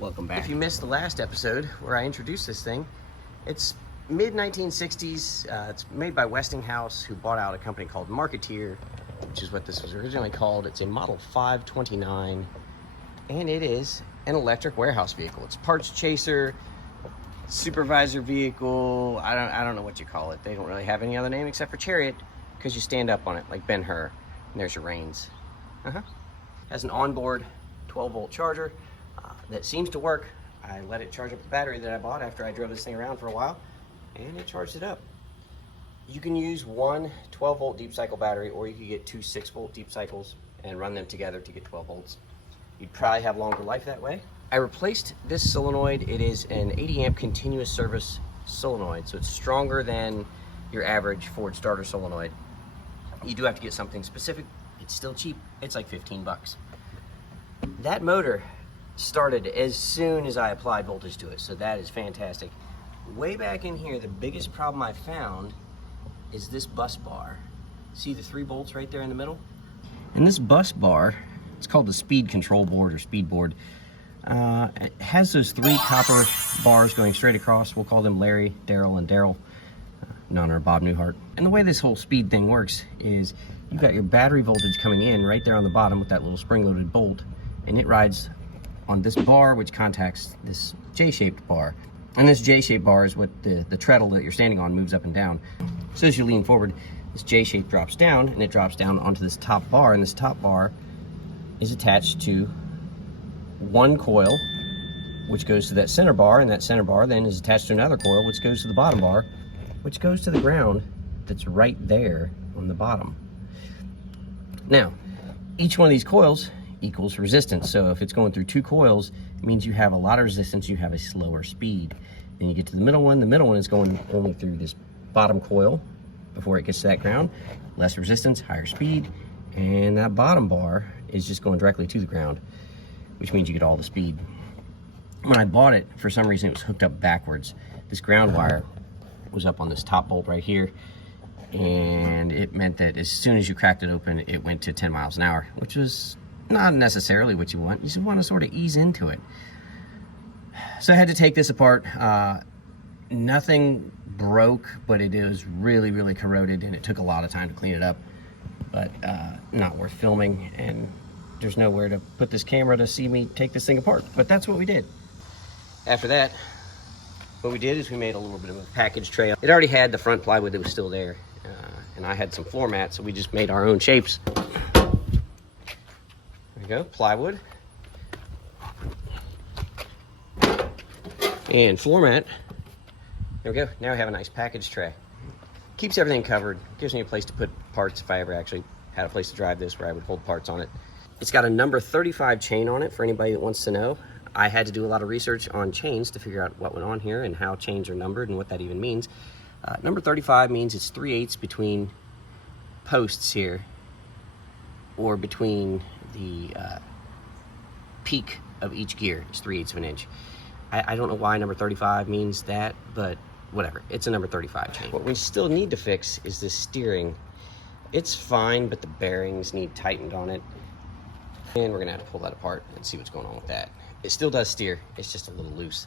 Welcome back. If you missed the last episode where I introduced this thing, it's mid-1960s. It's made by Westinghouse, who bought out a company called Marketeer, which is what this was originally called. It's a Model 529, and it is an electric warehouse vehicle. It's parts chaser, supervisor vehicle. I don't know what you call it. They don't really have any other name except for chariot, because you stand up on it like Ben-Hur, and there's your reins. Has an onboard 12-volt charger that seems to work. I let it charge up the battery that I bought after I drove this thing around for a while, and it charged it up. You can use one 12-volt deep cycle battery, or you can get two 6-volt deep cycles and run them together to get 12 volts. You'd probably have longer life that way. I replaced this solenoid. It is an 80 amp continuous service solenoid, so it's stronger than your average Ford starter solenoid. You do have to get something specific. It's still cheap. It's like 15 bucks. That motor started as soon as I applied voltage to it, so that is fantastic. Way back in here, the biggest problem I found is this bus bar. See the 3 bolts right there in the middle? And this bus bar, it's called the speed control board or speed board. It has those 3 copper bars going straight across. We'll call them Larry, Daryl, and Daryl, in honor of Bob Newhart. And the way this whole speed thing works is you've got your battery voltage coming in right there on the bottom with that little spring-loaded bolt, and it rides on this bar, which contacts this J-shaped bar. And this J-shaped bar is what the treadle that you're standing on moves up and down. So as you lean forward, this J-shape drops down, and it drops down onto this top bar, and this top bar is attached to one coil, which goes to that center bar, and that center bar then is attached to another coil, which goes to the bottom bar, which goes to the ground that's right there on the bottom. Now, each one of these coils equals resistance. So if it's going through 2 coils, it means you have a lot of resistance, you have a slower speed. Then you get to the middle one is going only through this bottom coil before it gets to that ground. Less resistance, higher speed, and that bottom bar is just going directly to the ground, which means you get all the speed. When I bought it, for some reason it was hooked up backwards. This ground wire was up on this top bolt right here, and it meant that as soon as you cracked it open, it went to 10 miles an hour, which was not necessarily what you want. You just want to sort of ease into it. So I had to take this apart. Nothing broke, but it is really, really corroded, and it took a lot of time to clean it up, but not worth filming, and there's nowhere to put this camera to see me take this thing apart, but that's what we did. After that, what we did is we made a little bit of a package tray. It already had the front plywood that was still there, and I had some floor mats, so we just made our own shapes. There we go, plywood and floor mat. There we go. Now we have a nice package tray. Keeps everything covered. Gives me a place to put parts if I ever actually had a place to drive this where I would hold parts on it. It's got a number 35 chain on it for anybody that wants to know. I had to do a lot of research on chains to figure out what went on here and how chains are numbered and what that even means. Number 35 means it's 3/8 between posts here, or between the peak of each gear is 3/8 of an inch. I don't know why number 35 means that, but whatever. It's a number 35 chain. What we still need to fix is this steering. It's fine, but the bearings need tightened on it. And we're gonna have to pull that apart and see what's going on with that. It still does steer, it's just a little loose.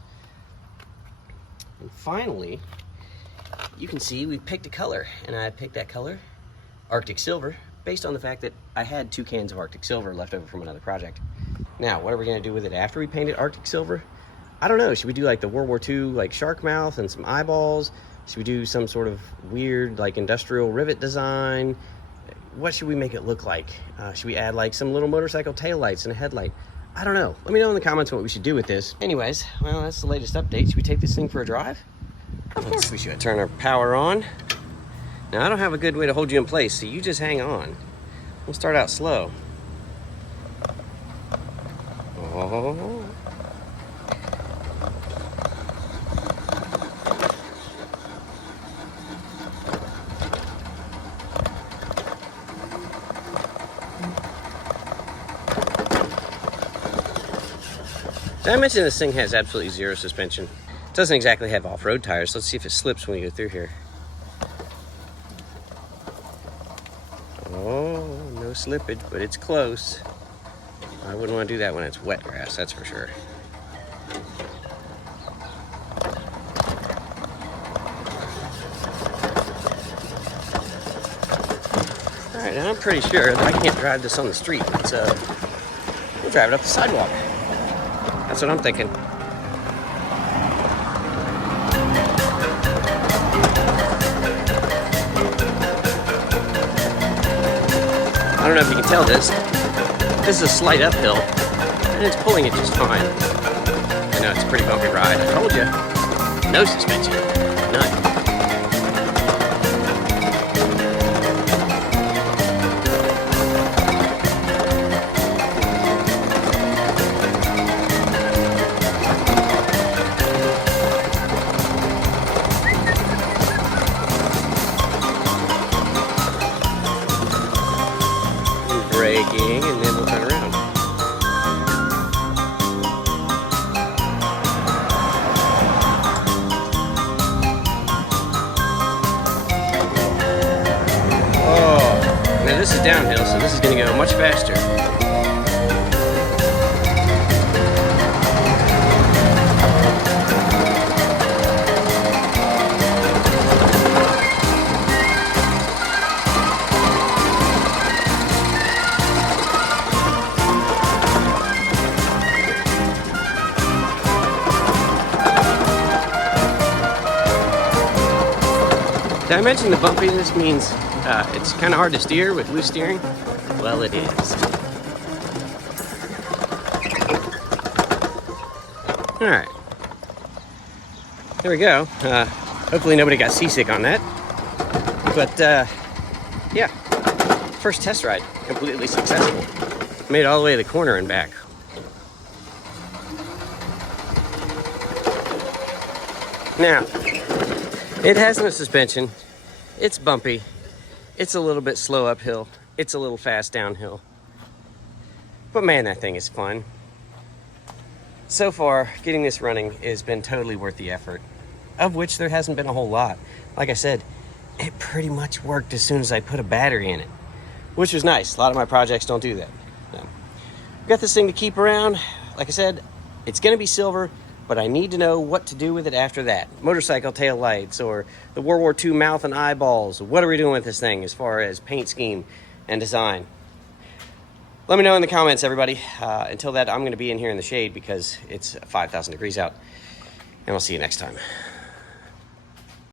And finally, you can see we picked a color, and I picked that color, Arctic Silver, based on the fact that I had 2 cans of Arctic Silver left over from another project. Now, what are we gonna do with it after we paint it Arctic Silver? I don't know. Should we do like the World War II like shark mouth and some eyeballs? Should we do some sort of weird like industrial rivet design? What should we make it look like? Should we add like some little motorcycle taillights and a headlight? I don't know. Let me know in the comments what we should do with this. Anyways, well, that's the latest update. Should we take this thing for a drive? Of course we should. Turn our power on. Now, I don't have a good way to hold you in place, so you just hang on. We'll start out slow. Oh. Did I mention this thing has absolutely 0 suspension? It doesn't exactly have off-road tires. Let's see if it slips when we go through here. Oh, no slippage, but it's close. I wouldn't want to do that when it's wet grass, that's for sure. Alright, and I'm pretty sure that I can't drive this on the street, so we'll drive it up the sidewalk. That's what I'm thinking. I don't know if you can tell this. This is a slight uphill, and it's pulling it just fine. I know it's a pretty bumpy ride. I told you. No suspension. None. Braking, and then we'll turn around. Oh, now this is downhill, so this is going to go much faster. Did I mention the bumpiness means it's kind of hard to steer with loose steering? Well, it is. All right. There we go. Hopefully nobody got seasick on that. But yeah, first test ride, completely successful. Made it all the way to the corner and back. Now, it has no suspension. It's bumpy. It's a little bit slow uphill. It's a little fast downhill. But man, that thing is fun. So far, getting this running has been totally worth the effort, of which there hasn't been a whole lot. Like I said, it pretty much worked as soon as I put a battery in it, which was nice. A lot of my projects don't do that. So, got this thing to keep around. Like I said, it's gonna be silver, but I need to know what to do with it after that. Motorcycle tail lights, or the World War II mouth and eyeballs. What are we doing with this thing as far as paint scheme and design? Let me know in the comments, everybody. Until that, I'm gonna be in here in the shade because it's 5,000 degrees out. And I'll see you next time.